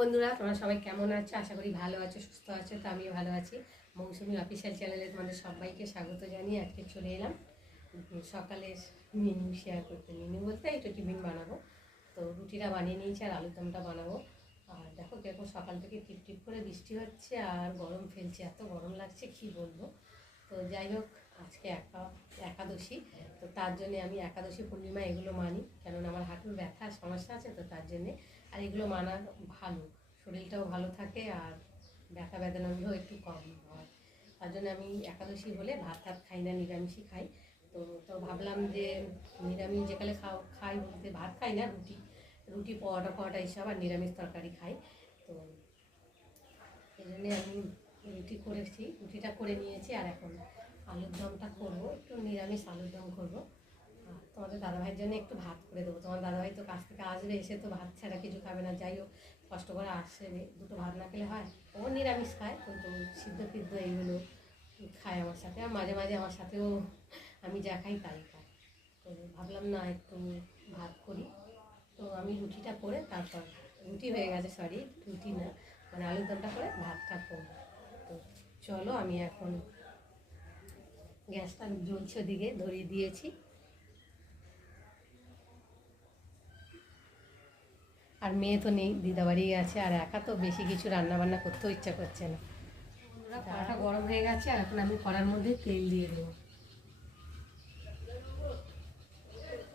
বন্ধুরা, তোমরা সবাই কেমন আছো? আশা করি ভালো আছো, সুস্থ আছো। তো আমিও ভালো আছি। মৌসুমি অফিসিয়াল চ্যানেলে তোমাদের সবাইকে স্বাগত জানিয়ে আজকে চলে এলাম সকালের মেনু শেয়ার করতে। মেনু বলতে একটু টিফিন বানাবো। তো রুটিটা বানিয়ে নিয়েছি আর আলুর দমটা বানাবো। আর দেখো কিরকম সকাল থেকে টিপ টিপ করে বৃষ্টি হচ্ছে আর গরম ফেলছে, এত গরম লাগছে কি বলবো। তো যাই হোক, আজকে একাদশী। তো তার জন্যে আমি একাদশী পূর্ণিমা এগুলো মানি, কেননা আমার হাঁটুর ব্যথার সমস্যা আছে। তো তার জন্যে আর এগুলো মানা ভালো, শরীরটাও ভালো থাকে আর ব্যথা বেদনাগুলো একটু কম হয়। তার জন্য আমি একাদশী হলে ভাত টাত খাই না, নিরামিষই খাই। তো তো ভাবলাম যে নিরামিষ যেকালে খাই বলতে ভাত খাই না, রুটি রুটি পরোটা ফরোটা এইসব, আর নিরামিষ তরকারি খাই। তো এই জন্যে আমি রুটি করেছি, রুটিটা করে নিয়েছি। আর এখন আলুর দমটা করবো, একটু নিরামিষ আলুর দম করবো। আর তোমাদের দাদাভাইয়ের জন্য একটু ভাত করে দেবো। তোমার দাদাভাই তো কাছ থেকে আসবে, এসে তো ভাত ছাড়া কিছু খাবে না। যাই হোক, কষ্ট করে আসছে, দুটো ভাত না খেলে হয়। ও নিরামিষ খায়, কিন্তু সিদ্ধ ফিদ্ধ এইগুলো খায় আমার সাথে। আর মাঝে মাঝে আমার সাথেও আমি যা খাই তাই খায়। তো ভাবলাম না একটু ভাত করি। তো আমি রুটিটা করে তারপর, রুটি হয়ে গেছে, সরি রুটি না, মানে আলুর দমটা করে ভাতটা করবো। তো চলো, আমি এখন গ্যাসটা জ্বলছে, ওদিকে ধরিয়ে দিয়েছি। আর মেয়ে তো নেই, দিদাবাড়ি আছে, আর একা তো বেশি কিছু রান্না বান্না করতেও ইচ্ছা করছে না। বন্ধুরা, কড়াটা গরম হয়ে গেছে আর এখন আমি কড়ার মধ্যে তেল দিয়ে দেবো।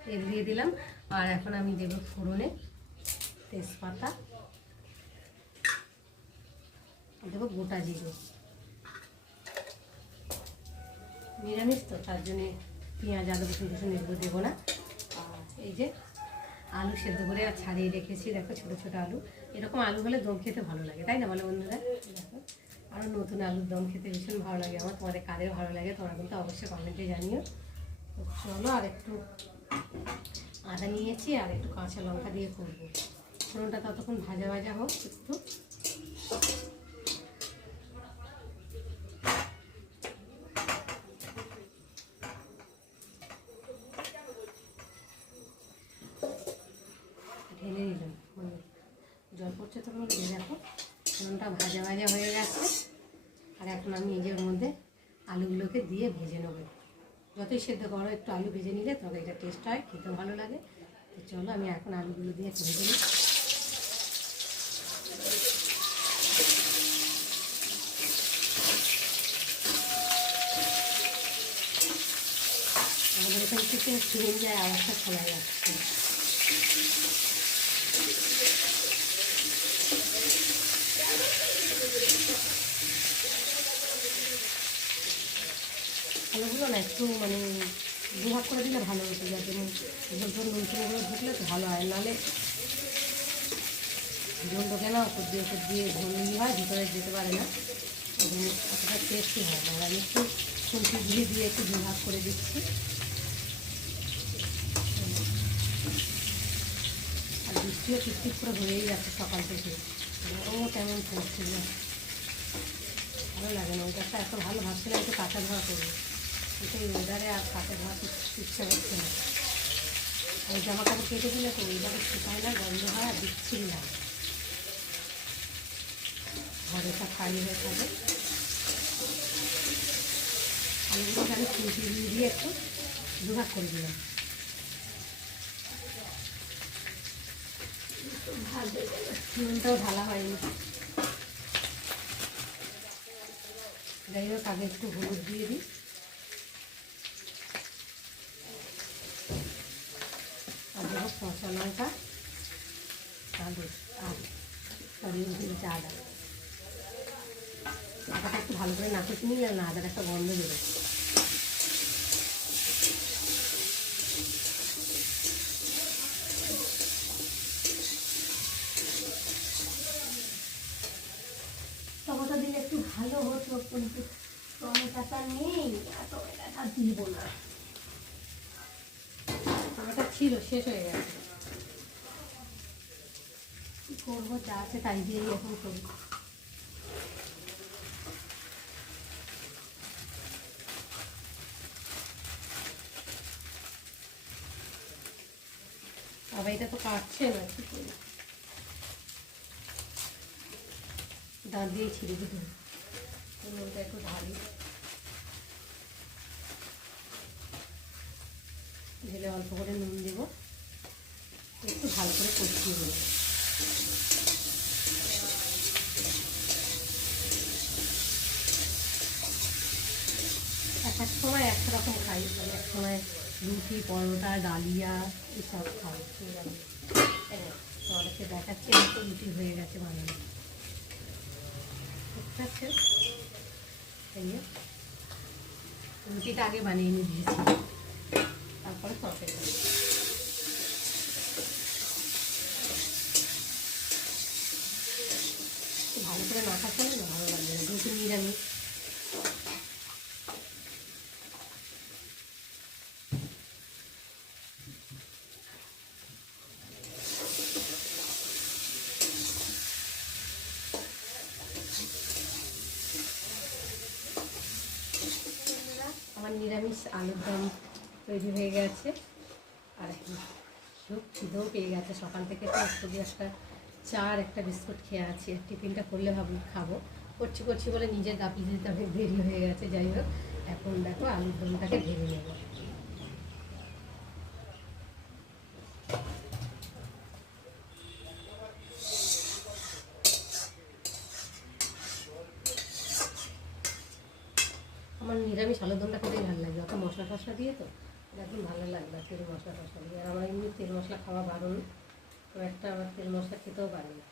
তেল দিয়ে দিলাম আর এখন আমি দেবো ফোড়নে তেজপাতা, দেবো গোটা জিরে। নিরামিষ তো, তার জন্যে পেঁয়াজ আলু রসুন টসুন এগুলো দেবো না। আর এই যে আলু সেদ্ধ করে আর ছাড়িয়ে রেখেছি, দেখো ছোটো ছোটো আলু। এরকম আলু হলে দম খেতে ভালো লাগে, তাই না বলো বন্ধুরা? দেখো, আরও নতুন আলুর দম খেতে ভীষণ ভালো লাগে আমার। তোমাদের কাদের ভালো লাগে তোমরা কিন্তু অবশ্যই কমেন্টে জানিও। তো চলো, আর একটু আদা নিয়েছি আর একটু কাঁচা লঙ্কা দিয়ে করবো। ফোড়নটা ততক্ষণ ভাজা ভাজা হোক একটু। ঢেলে নিলাম, মানে জল পড়ছে তখন ঢেলে। দেখো ফোড়নটা ভাজা ভাজা হয়ে গেছে। আর এখন আমি নিজের মধ্যে আলুগুলোকে দিয়ে ভেজে নেবো। যতই সেদ্ধ করো, একটু আলু ভেজে নিলে তবে এটা টেস্ট হয়, খেতেও ভালো লাগে। তো চলো, আমি এখন আলুগুলো দিয়ে একটু ভেজে নিই। আমাদের এখান থেকে সিলিন্ডার আওয়াজটা শোনা যাচ্ছে। আলুগুলো না একটু মানে দুভাগ করে দিলে ভালো হতো, যাতে ঝোল ঝোল নুন চিনিগুলো ঢুকলে তো ভালো হয়। নাহলে ঝোল ঢোকে না, ওপর দিয়ে ঝোল হয়, ভিতরে যেতে পারে না, অতটা টেস্টি হয় না। আমি একটু খুন্তি দিয়ে একটু দুভাগ করে দিচ্ছি। আর বৃষ্টিও টিপটিপ করে হয়েই যাচ্ছে সকাল থেকে, গরমও কেমন পড়ছে না, ভালো লাগে না। ওইটা এত ভালো ভাবছিলাম একটু কাঁচা ধোয়া করবো, কিন্তু এই ওয়েদারে আর কাঁচা ধোয়া ইচ্ছা করছে না। আর জামা কাপড় কেটে দিলে তো ওইভাবে শুকায় না, গন্ধ হয় আর বিচ্ছিরি লাগে, ঘরে সব খালি হয়ে থাকে। আলুগুলোকে আমি খুঁটি দিয়ে একটু দুভাগ করে দিলাম। নুনটাও ঢালা হয়নি। যাই হোক, আগে একটু হলুদ দিয়ে দিই, আর দেবো কাঁচা লঙ্কা আর সরিয়ে দিয়েছি আদা। আদাটা একটু ভালো করে না কষে নিলে না, আদার একটা গন্ধ বেরোয়। টমেটো দিলে একটু ভালো হতো, কিন্তু টমেটোটা নেই, আর টমেটোটা দিব না। টমেটো ছিল, শেষ হয়ে গেছে। কী করবো, যা আছে তাই দিয়েই এখন করি। আবার এটা তো কাটছে না, কী করি। দাঁত দিয়েই ছিঁড়ে দিতে হবে। নুনটা একটু ঢালি, ঢেলে অল্প করে নুন দেবো, একটু ভালো করে কষিয়ে নেব। এক সময় এক রকম খাই, এক সময় রুটি, পরোটা, ডালিয়া এসব খাই। তো অনেকে দেখাচ্ছে তো রুটি হয়ে গেছে বানানো, বুঝতে পারছেন? এই যে রুটিটা আগে বানিয়ে নিয়ে দিয়েছি, তারপরে তরকারি ভালো করে না খাচ্ছি না, ভালো লাগবে না, যেহেতু নিরামিষ। আমার নিরামিষ আলুর দম তৈরি হয়ে গেছে, আর খুব খিদেও পেয়ে গেছে। সকাল থেকে তো শুধু একটা চা আর একটা বিস্কুট খেয়ে আছি, আর টিফিনটা করলে ভাবি খাবো, করছি বলে নিজের গাফি দিতে অনেক দেরি হয়ে গেছে। যাই হোক, এখন দেখো আলুর দমটাকে ভেঙে নেব। আমার নিরামিষ আলুর দমটা খেতেই ভালো লাগে, অত মশলা টশলা দিয়ে তো একদম ভালো লাগবে, তেল মশলা টশলা দিয়ে। আর আমার এমনি তেল মশলা খাওয়া বারণ, তো একটা আবার তেল মশলা খেতেও পারি না।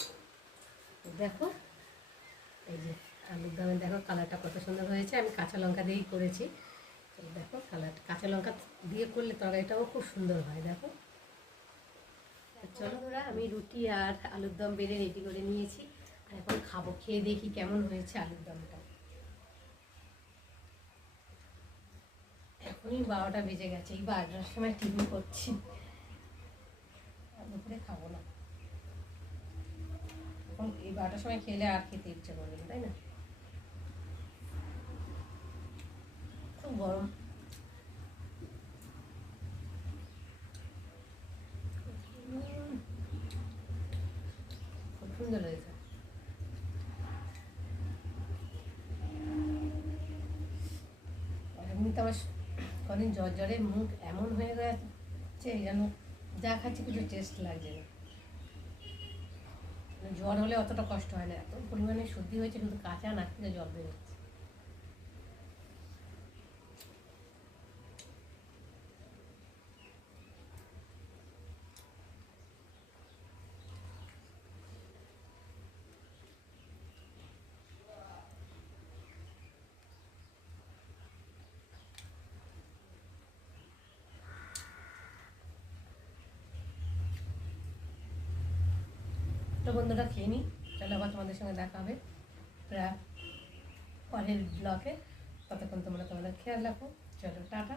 দেখো এই যে আলুর দমে দেখো কালারটা কত সুন্দর হয়েছে, আমি কাঁচা লঙ্কা দিয়েই করেছি। দেখো কালার, কাঁচা লঙ্কা দিয়ে করলে তরকারিটাও খুব সুন্দর হয়। দেখো, চলো ওরা, আমি রুটি আর আলুর দম বেড়ে রেডি করে নিয়েছি, আর এখন খাবো, খেয়ে দেখি কেমন হয়েছে আলুর দমটা। এখনই 12টা বেজে গেছে, এই 12টার সময় টিফিন করছি, দুপুরে খাবো না। এখন এই 12টার সময় খেলে আর খেতে ইচ্ছে করবে না, তাই না? খুব গরম, খুব সুন্দর হয়েছে। এমনিতে আমার কদিন জ্বরে মুখ এমন হয়ে গেছে যেন যা খাচ্ছি কিছু টেস্ট লাগছে না। জ্বর হলে অতটা কষ্ট হয় না, এত পরিমাণে সর্দি হয়েছে, শুধু কাঁচা নাক থেকে জল বেরোচ্ছে। তো বন্ধুরা খেয়ে নিই, চলো আবার তোমাদের সঙ্গে দেখা হবে প্রায় পরের ব্লগে। ততক্ষণ তোমরা তোমাদের খেয়াল রাখো, চলো টাটা।